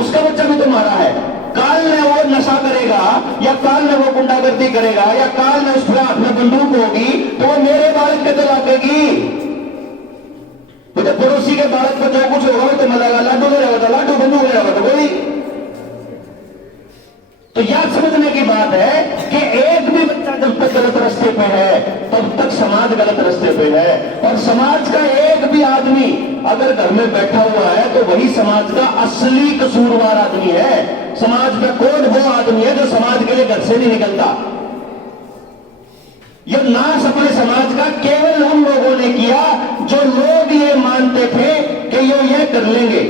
उसका बच्चा भी तुम्हारा है। काल में वो नशा करेगा या काल में वो गुंडागर्दी करेगा या काल में उस हाथ में बंदूक होगी तो वो मेरे बालक के तो लागेगी। तो पड़ोसी के बालक पर जो कुछ होगा तो मिलेगा, लाडू ले रहेगा तो लाडू, बंदूक ले रहेगा तो गोली। तो याद समझने की बात है कि एक भी बच्चा जब तक गलत रास्ते पे है तब तक समाज गलत रास्ते पे है। और समाज का एक भी आदमी अगर घर में बैठा हुआ है तो वही समाज का असली कसूरवार आदमी है। समाज में कौन वो आदमी है जो समाज के लिए घर से नहीं निकलता। यह नाश अपने समाज का केवल उन लोगों ने किया जो लोग ये मानते थे कि ये कर लेंगे,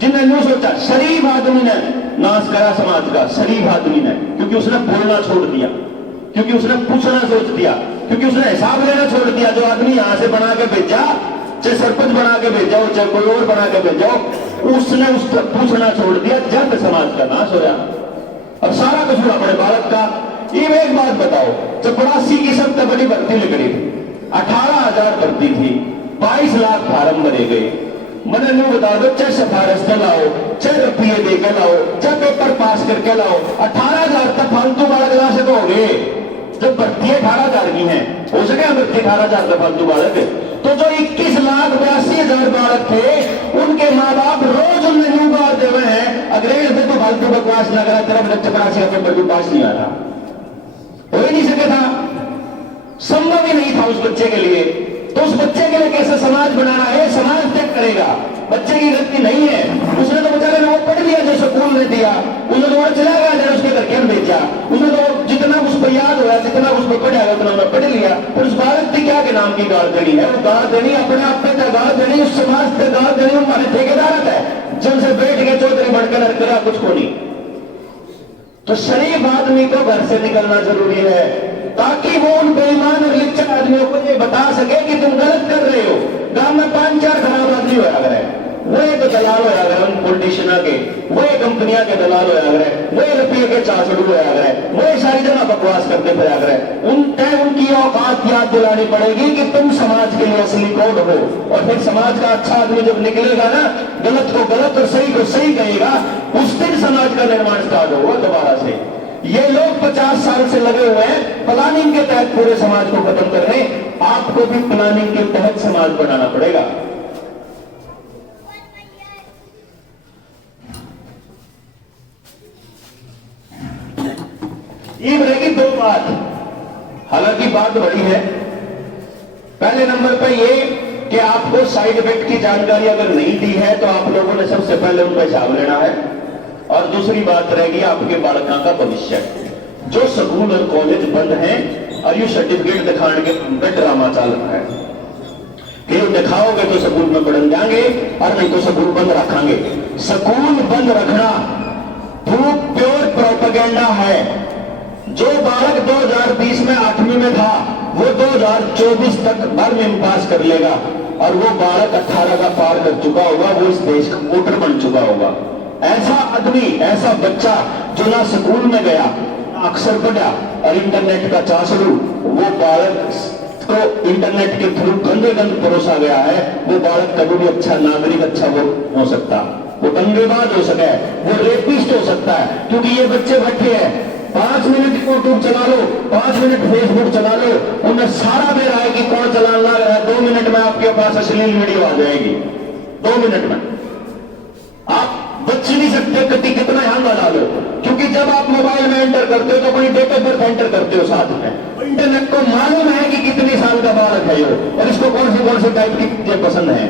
जिन्हें यूं सोचा। शरीफ आदमी ने नाश करा समाज का, शरीफ आदमी ने, क्योंकि उसने बोलना छोड़ दिया, क्योंकि उसने पूछना सोच दिया, क्योंकि उसने हिसाब लेना छोड़ दिया। जो आदमी यहां से बना के भेजा, चाहे सरपंच बना के भेजा हो चाहे कोई और बना के भेजा हो, उसने उस पर पूछना छोड़ दिया, जब समाज का नाश हो गया। अब सारा कसूर अपने बालक का। ये एक बात बताओ, जब 82 की सबसे बड़ी भर्ती निकली थी, 18,000 भर्ती थी, 22 लाख फार्म भरे गए। मैंने नहीं बता दो, चाहे सिफारिश से लाओ, चाहे रुपये दे के लाओ, चाहे पेपर पास करके लाओ, 18,000 तक फालतू बालक ला से तो हो गए। जब भर्ती 18,000 की है, हो सके भर्ती 18,000 का फालतू बालक। तो जो 21,82,000 बालक थे, उनके माँ बाप रोज उन्हें न्यू बार दे हुए हैं, अंग्रेज में तो फालतू बकवास ना करा, तेरा बच्चा 84 का पेपर भी पास नहीं आ रहा, हो ही नहीं सके था, संभव ही नहीं था उस बच्चे के लिए। तो उस बच्चे के लिए कैसे समाज बनाना है, समाज तय करेगा। बच्चे की गलती नहीं है, उसने तो बेचारे ने वो पढ़ लिया जो स्कूल ने दिया, उसने तो वो चला गया जरा उसके घर के भेजा, उसने तो जितना उस पर याद हुआ, जितना उस पर पढ़ा उतना उन्होंने पढ़ लिया। फिर उस बालक की क्या के नाम की गाल देनी है? वो गाल देनी अपने आप पे गाल देनी, उस समाज पे गाल देनी हमारे ठेकेदारत है, जिनसे बैठ के चौधरी बढ़कर करा कुछ को नहीं। तो शरीफ आदमी को घर से निकलना जरूरी है, ताकि वो उन बेईमान और लिच्चर आदमियों को ये बता सके कि तुम गलत कर रहे हो। गांव में 5-4 खराब आदमी होया करे, वो एक दलाल होया करे उन पॉलिटिशियन के, वो कंपनियां के दलाल होया करे, वो रुपये के चाचड़ू होया करे, वो सारी जगह बकवास करते फिरा करे। उनकी औकात याद दिलानी पड़ेगी कि तुम समाज के लिए असली कोड हो। और फिर समाज का अच्छा आदमी जब निकलेगा ना, गलत को गलत और सही को सही कहेगा, उस दिन समाज का निर्माण स्टार्ट होगा दोबारा से। ये लोग 50 साल से लगे हुए हैं प्लानिंग के तहत पूरे समाज को खत्म करने। आपको भी प्लानिंग के तहत समाज बनाना पड़ेगा। ये रहेगी 2 बात, हालांकि बात बड़ी है। पहले नंबर पर यह कि आपको साइड इफेक्ट की जानकारी अगर नहीं दी है तो आप लोगों ने सबसे पहले उनका हिसाब लेना है। और दूसरी बात रहेगी आपके बालकों का भविष्य। जो स्कूल और कॉलेज बंद हैं और ये सर्टिफिकेट दिखाने के अंदर ड्रामा चल रहा है कि दिखाओगे तो स्कूल में पढ़ने जाएंगे और नहीं तो स्कूल बंद रखेंगे। स्कूल बंद रखना प्योर प्रोपेगेंडा है। जो बालक 2020 में 8वीं में था वो 2024 तक 12वीं में पास कर लेगा और वो बालक 18 का पार कर चुका होगा, वो इस देश का वोटर बन चुका होगा। ऐसा आदमी, ऐसा बच्चा जो ना स्कूल में गया, अक्सर पढ़ा और इंटरनेट का चासड़ू, वो बालक को इंटरनेट के थ्रू गंदे परोसा गया है, वो बालक कभी भी अच्छा नागरिक, अच्छा वो हो सकता, वो दंगेबाज हो सके, वो रेपिस्ट हो सकता है। क्योंकि ये बच्चे बैठे हैं, 5 मिनट यूट्यूब चला लो, 5 मिनट फेसबुक चला लो, उन्हें सारा दे रहा है कि कौन चलाने लग रहा है। 2 मिनट में आपके पास अश्लील वीडियो आ जाएगी, 2 मिनट में आप बच नहीं सकते। कितना ध्यान डालो, क्योंकि जब आप मोबाइल में एंटर करते हो तो अपनी डेट ऑफ बर्थ एंटर करते हो साथ में। इंटरनेट को मालूम है कि कितने साल का बालक है ये और इसको कौन से टाइप की चीजें पसंद है।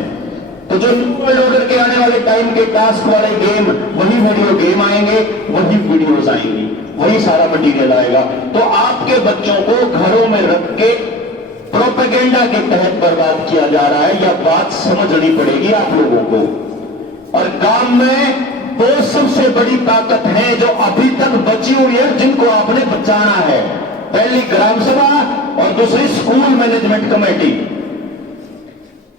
तो जो न्यू वर्ल्ड ऑर्डर के आने वाले टाइम के टास्क वाले गेम, वही वीडियो गेम आएंगे, वही वीडियोस आएंगी, वही सारा मटीरियल आएगा। तो आपके बच्चों को घरों में रख के प्रोपेगेंडा के तहत बर्बाद किया जा रहा है। यह बात समझनी पड़ेगी आप लोगों को। और गांव में 2 सबसे बड़ी ताकत है जो अभी तक बची हुई है, जिनको आपने बचाना है। पहली ग्राम सभा और दूसरी स्कूल मैनेजमेंट कमेटी।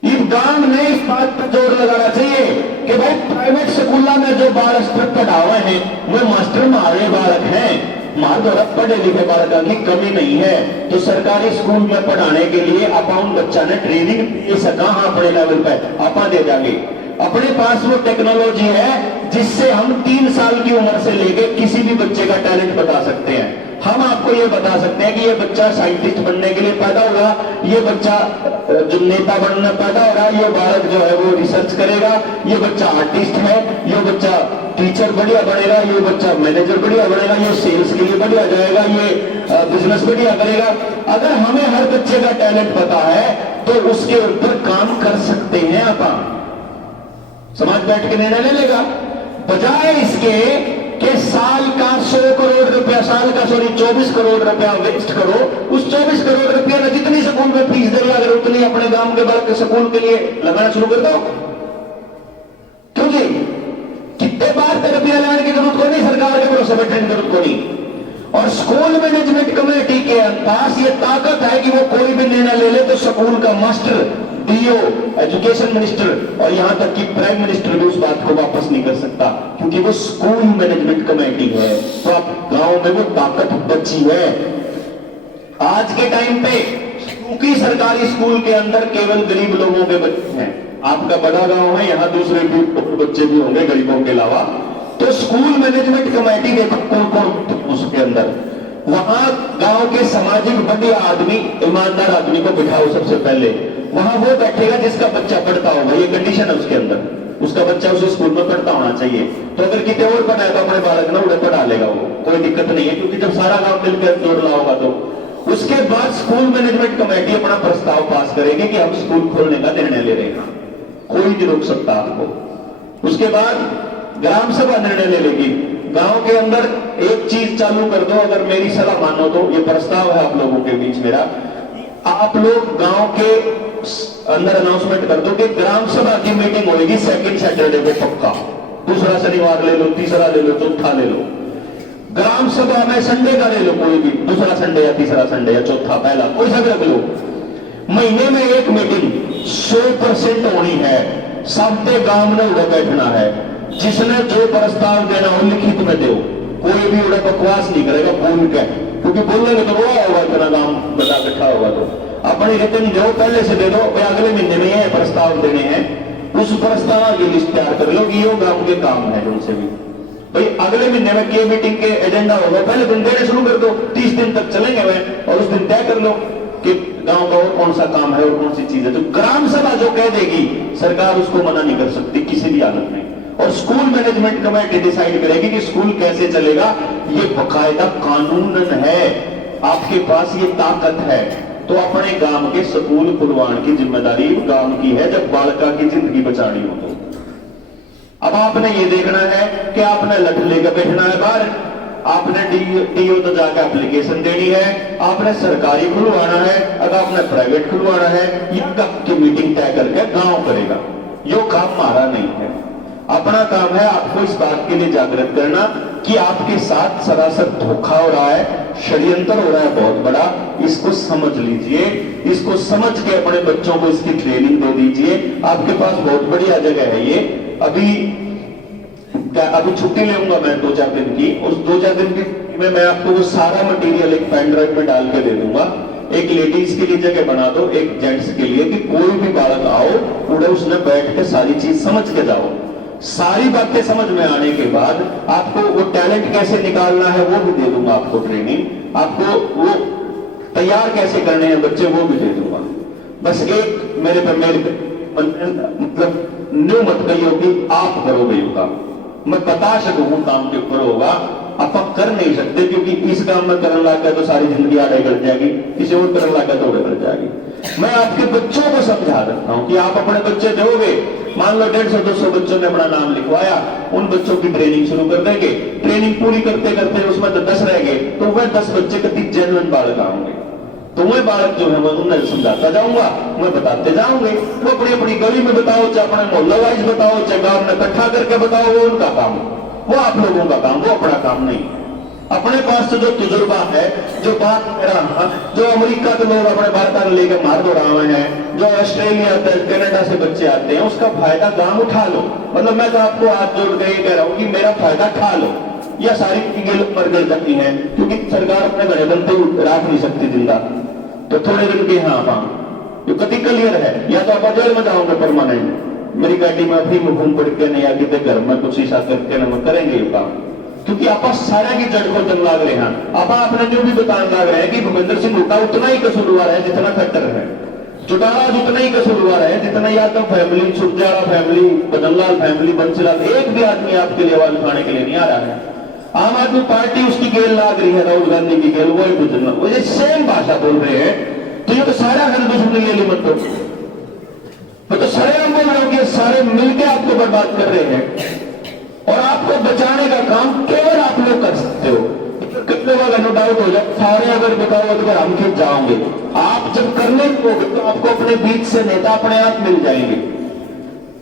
इस गांव ने इस बात पर जोर लगाना चाहिए कि भाई प्राइवेट स्कूलों में जो बालक पढ़ा हुए हैं वो मास्टर मारे बालक हैं, मार द्वारा पढ़े लिखे बालकों की कमी नहीं है। तो सरकारी स्कूल में पढ़ाने के लिए आप उन बच्चा ने ट्रेनिंग दे सका अपने लेवल पर आप दे जाएंगे। अपने पास वो टेक्नोलॉजी है जिससे हम 3 साल की उम्र से लेकर किसी भी बच्चे का टैलेंट बता सकते हैं। हम आपको ये बता सकते हैं कि ये बच्चा साइंटिस्ट बनने के लिए पैदा हुआ, ये बच्चा जो नेता बनना पैदा हो रहा है, ये बालक जो है वो रिसर्च करेगा, ये बच्चा आर्टिस्ट है, ये बच्चा टीचर बढ़िया बनेगा, ये बच्चा मैनेजर बढ़िया बनेगा, ये सेल्स के लिए बढ़िया जाएगा, ये बिजनेस बढ़िया करेगा। अगर हमें हर बच्चे का टैलेंट पता है तो उसके ऊपर काम कर सकते हैं। आप समाज बैठ के निर्णय ले लेगा, बजाय इसके कि साल का 100 करोड़ रुपया, साल का 24 करोड़ रुपया वेस्ट करो। उस 24 करोड़ रुपया में जितनी स्कूल में फीस दे, अगर उतनी अपने गांव के बालक के स्कूल के लिए लगाना शुरू कर दो। क्योंकि कितने बार रुपया लाने की जरूरत को नहीं, सरकार के भरोसे बैठने की जरूरत को नहीं। और स्कूल मैनेजमेंट कमेटी के पास ये ताकत है कि वो कोई भी निर्णय ले ले तो स्कूल का मास्टर, डीओ, एजुकेशन मिनिस्टर और यहां तक कि प्राइम मिनिस्टर भी उस बात को वापस नहीं कर सकता, क्योंकि वो स्कूल मैनेजमेंट कमेटी है। तो आप गांव में वो ताकत बची है। आज के टाइम पे क्योंकि सरकारी स्कूल के अंदर केवल गरीब लोगों के बच्चे हैं, आपका बड़ा गांव है, यहां दूसरे भी बच्चे भी होंगे गरीबों के अलावा, तो स्कूल मैनेजमेंट कमेटी देखो कौन कौन उसके अंदर, वहां गांव के सामाजिक बढ़िया आदमी, ईमानदार आदमी को बिठाओ सबसे पहले। वहां वो बैठेगा जिसका बच्चा पढ़ता होगा, ये कंडीशन है उसके अंदर, उसका बच्चा उस स्कूल में पढ़ता होना चाहिए। तो अगर कितने और पढ़ाए तो अपने बालक ना उन्हें पढ़ा लेगा, वो कोई दिक्कत नहीं है, क्योंकि जब सारा गांव मिलकर जोड़ रहा होगा तो उसके बाद स्कूल मैनेजमेंट कमेटी अपना प्रस्ताव पास करेगी कि हम स्कूल खोलने का निर्णय ले रहे हैं, कोई नहीं रोक सकता आपको। उसके बाद ग्राम सभा निर्णय ले लेगी, गांव के अंदर एक चीज चालू कर दो, अगर मेरी सलाह मानो तो ये प्रस्ताव है आप लोगों के बीच मेरा, आप लोग गांव के अंदर अनाउंसमेंट कर दो कि ग्राम सभा की मीटिंग होगी सेकंड सैटरडे को पक्का, दूसरा शनिवार ले लो, तीसरा ले लो, चौथा ले लो। ग्राम सभा में संडे का ले लो, कोई भी दूसरा संडे या तीसरा संडे या चौथा, पहला कोई सा भी रख लो। महीने में एक मीटिंग 100% होनी है, सबके गांव में उड़े बैठना है, जिसने जो प्रस्ताव देना हो लिखित में दो, कोई भी उड़े बकवास नहीं करेगा बोल के, क्योंकि बोलेंगे तो वो होगा इतना गांव बता इकट्ठा होगा। तो अपने रिटर्न दो, पहले से दे दो, अगले महीने में ये प्रस्ताव देने हैं, उस प्रस्ताव की लिस्ट तैयार कर लो कि ये गांव के काम है उनसे भी। भाई अगले महीने में के मीटिंग के एजेंडा होगा, पहले दिन देने शुरू कर दो, 30 दिन तक चलेंगे वह, और उस दिन तय कर लो कि गांव का और कौन सा काम है और कौन सी चीज है। तो ग्राम सभा जो कह देगी सरकार उसको मना नहीं कर सकती किसी भी हालत में। और स्कूल मैनेजमेंट कमेटी डिसाइड करेगी कि स्कूल कैसे चलेगा, ये बकायदा कानून है, आपके पास ये ताकत है। तो अपने गांव के स्कूल खुलवाने की जिम्मेदारी गांव की है, जब बालका की जिंदगी बचानी हो तो। अब आपने ये देखना है कि आपने लठ लेकर बैठना है बाहर, आपने डीओ तो जाकर एप्लीकेशन देनी है, आपने सरकारी खुलवाना है, अगर आपने प्राइवेट खुलवाना है, या की मीटिंग तय करके गांव करेगा। यो काम हमारा नहीं है, अपना काम है आपको इस बात के लिए जागृत करना कि आपके साथ सरासर धोखा हो रहा है, षड्यंत्र हो रहा है बहुत बड़ा, इसको समझ लीजिए, इसको समझ के अपने बच्चों को इसकी ट्रेनिंग दे दीजिए। आपके पास बहुत बढ़िया जगह है ये, अभी छुट्टी लेऊंगा मैं 2-4 दिन की, उस 2-4 दिन की में मैं आपको वो सारा मटेरियल एक पेन ड्राइव में डाल के दे दूंगा। एक लेडीज के लिए जगह बना दो, एक जेंट्स के लिए, कि कोई भी बालक आओ पूरे उसने बैठ के सारी चीज समझ के जाओ। सारी बातें समझ में आने के बाद आपको वो टैलेंट कैसे निकालना है वो भी दे दूंगा आपको ट्रेनिंग, आपको वो तैयार कैसे करने हैं बच्चे वो भी दे दूंगा। बस एक मेरे मतलब न्यू मत कहियो कि आप करोगे योगा, मैं बता सकूं काम के ऊपर होगा, आप कर नहीं सकते, क्योंकि इस काम में करने लगा तो सारी जिंदगी आड़े कर जाएगी, किसी और करने लगा तो उड़े कर जाएगी। मैं आपके बच्चों को समझा देता हूं कि आप अपने बच्चे दोगे, मान लो 150-200 बच्चों ने अपना नाम लिखवाया, उन बच्चों की ट्रेनिंग शुरू कर देंगे, ट्रेनिंग पूरी करते करते उसमें तो 10 रह गए, तो वह 10 बच्चे कति जेन्युइन बालक होंगे। तो वह बालक जो है मैं उन्हें समझाता जाऊंगा, मैं बताते जाऊंगे, वो अपनी अपनी गली में बताओ, चाहे अपने मोहल्ला वाइज बताओ, चाहे गांव में इकट्ठा करके बताओ, वो उनका काम, वो आप लोगों का काम, वो अपना काम नहीं। अपने पास तो जो तजुर्बा है, जो बात कर रहा, जो अमेरिका के लोग अपने भारत लेकर मार दो रहा है, जो ऑस्ट्रेलिया कनाडा से बच्चे आते हैं, उसका फायदा गांव उठा लो। मतलब मैं तो आपको हाथ जोड़ के ये कह रहा हूं कि मेरा फायदा उठा लो। यह सारी चीजें मरगड़ जाती हैं, क्योंकि सरकार अपने घरे बनते रख नहीं सकती जिंदा, तो थोड़े दिन के हाँ ये कति क्लियर है, या तो आप जेल में जाओगे परमानेंट, मेरी गाड़ी में अभी मुकुम पड़ के नहीं आगे तो घर में कुछ ऐसा करके ना करेंगे ये काम, क्योंकि आप सारा की जड़ को जंग लाग रहे हैं। आप आपने जो भी बताने लग रहे हैं कि भूपेंद्र सिंह हुड्डा उतना ही कसूरवार है जितना खट्टर है, चौटाला उतना ही कसूरवार है जितना Yadav family, Surjara family, Badanlal family, Bansilal, एक भी आदमी आपके लिए आवाज उठाने के लिए नहीं आ रहा है। आम आदमी पार्टी उसकी गेल लाग रही है, राहुल गांधी की गेल, वही बुजुर्ग वो ये सेम भाषा बोल रहे हैं। तो ये तो सारा घर दुश्मनी ले ली मत तो सरेआम बोल रहे हो कि सारे मिलकर आपको बर्बाद कर रहे हैं और आपको बचाने का काम केवल आप लोग कर सकते हो। कितने लोग नो डाउट हो जाए, सारे अगर बताओ तो हम खिंच जाओगे। आप जब करने लगोगे तो आपको अपने बीच से नेता अपने आप मिल जाएंगे।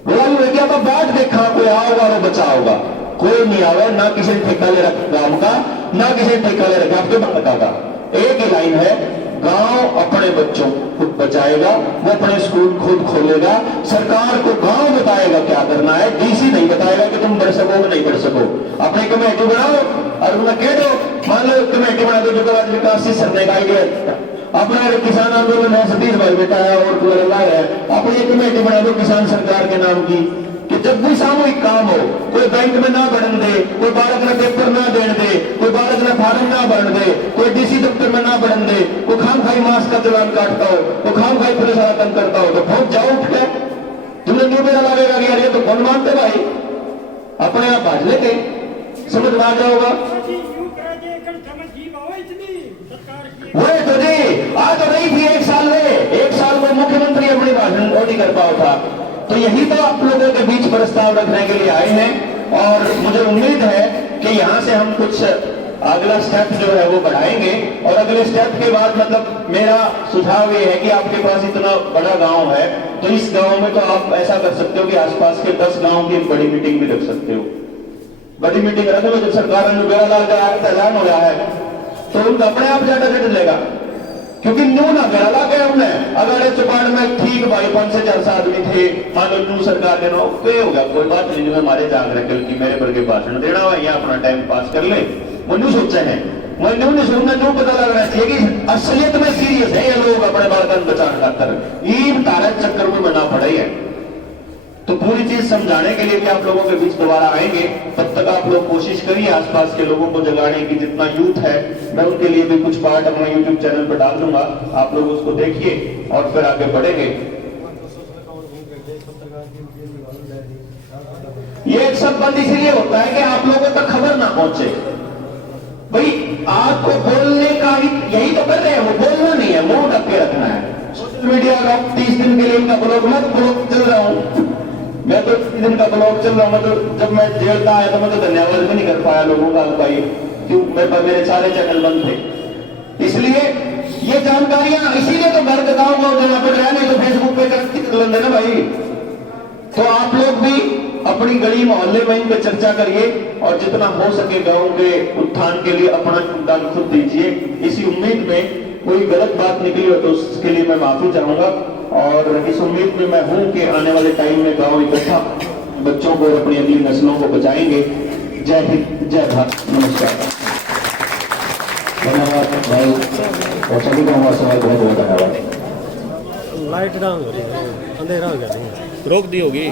बोला भी कि आप बाट देखा कोई आओगा वो बचाओगा, कोई नहीं आवे, ना किसी ने ठेका ले रखा गांव का, ना किसी ने ठेका ले रखा आपके बात का। एक ही लाइन है, गांव अपने बच्चों को बचाएगा, वो अपने स्कूल खुद खोलेगा, सरकार को गांव बताएगा क्या करना है, डीसी नहीं बताएगा कि तुम बढ़ सको नहीं बढ़ सको। अपनी कमेटी बनाओ और उन्हें कह दो, मान लो कमेटी बना दो जो विकास से सरने का आइडिया अपना किसान आंदोलन है, सतीश भाई बेटा है और पूरा है, अपनी कमेटी बना दो किसान सरकार के नाम की, कि जब भी सामूहिक काम हो, कोई बैंक में ना बढ़न दे, कोई बालक ने पेपर ना देने दे, कोई बालक ने फार्म ना भरन दे, कोई डीसी दफ्तर में ना बढ़न दे, कोई खाम खाई मास्क का चलान काटता हो, कोई खाम खाई पुलिस वाला तंग करता हो, तो पहुंच जाओ उठ के। तुम्हें नहीं मेरा लगेगा कि यार ये तो कौन मानते भाई, अपने आप भाज लेंगे, समझ में आ जाओगा। वही तो जी, आज तो नहीं थी, एक साल में मुख्यमंत्री अपनी भाषण और नहीं कर पाओ था। तो यही तो आप लोगों के बीच प्रस्ताव रखने के लिए आए हैं और मुझे उम्मीद है कि यहां से हम कुछ अगला स्टेप जो है वो बढ़ाएंगे। और अगले स्टेप के बाद मतलब मेरा सुझाव ये है कि आपके पास इतना बड़ा गांव है तो इस गांव में तो आप ऐसा कर सकते हो कि आसपास के 10 गांव की एक बड़ी मीटिंग भी रख सकते हो। बड़ी मीटिंग रख लो, जब सरकार ने बेड़ा लाल का ऐलान हो रहा है तो उनका अपने आप ज्यादा चढ़ लेगा, क्योंकि न्यू ना बेड़ा ला के हमने अगर चौपाड़ में ठीक भाई 5 से 4 आदमी थे, मान लो न्यू सरकार के नो पे हो गया, कोई बात नहीं, जो हमारे जाग रहे कल की मेरे पर के भाषण देना हो या अपना टाइम पास कर ले, वो न्यू सोचे हैं, वो न्यू नहीं सुनना, न्यू पता लग रहा है कि असलियत में सीरियस है ये लोग अपने बालकन बचाने खातर ईद तारा चक्कर में बना पड़े हैं। तो पूरी चीज समझाने के लिए भी आप लोगों के बीच दोबारा आएंगे, तब तक आप लोग कोशिश करिए आसपास के लोगों को जगाने की। जितना यूथ है मैं उनके लिए भी कुछ पार्ट अपना यूट्यूब चैनल पर डाल दूंगा, आप लोग उसको देखिए और फिर आगे बढ़ेंगे। ये सब बंद इसलिए होता है कि आप लोगों तक खबर ना पहुंचे। भाई आपको बोलने का यही तो कर रहे हैं, वो बोलना नहीं है, मुंह ढक के रखना है। सोशल मीडिया का 30 दिन के लिए इनका ब्लॉग चल रहा हूं मैं, तो 30 दिन का ब्लॉग चल रहा हूं। तो जब मैं जेल का आया तो मैं तो धन्यवाद भी नहीं कर पाया लोगों का भाई, क्यों मेरे सारे चैनल बंद थे। इसलिए ये जानकारियां इसीलिए तो घर के गाँव गाँव देना पड़ रहा है, नहीं तो फेसबुक पे कर लेंगे ना भाई। तो आप लोग भी अपनी गली मोहल्ले में इन पे चर्चा करिए और जितना हो सके गाँव के उत्थान के लिए अपना योगदान खुद दीजिए। इसी उम्मीद में कोई गलत बात निकली हो तो उसके लिए मैं माफी चाहूंगा और इस उम्मीद में मैं हूं कि आने वाले टाइम में गांव इकट्ठा बच्चों को और अपनी अगली नस्लों को बचाएंगे। जय हिंद, जय भारत, नमस्कार। धन्यवाद भाई और सभी को हमारे समय बहुत बहुत धन्यवाद। लाइट डाउन हो रही है, अंधेरा हो गया, रोक दी होगी।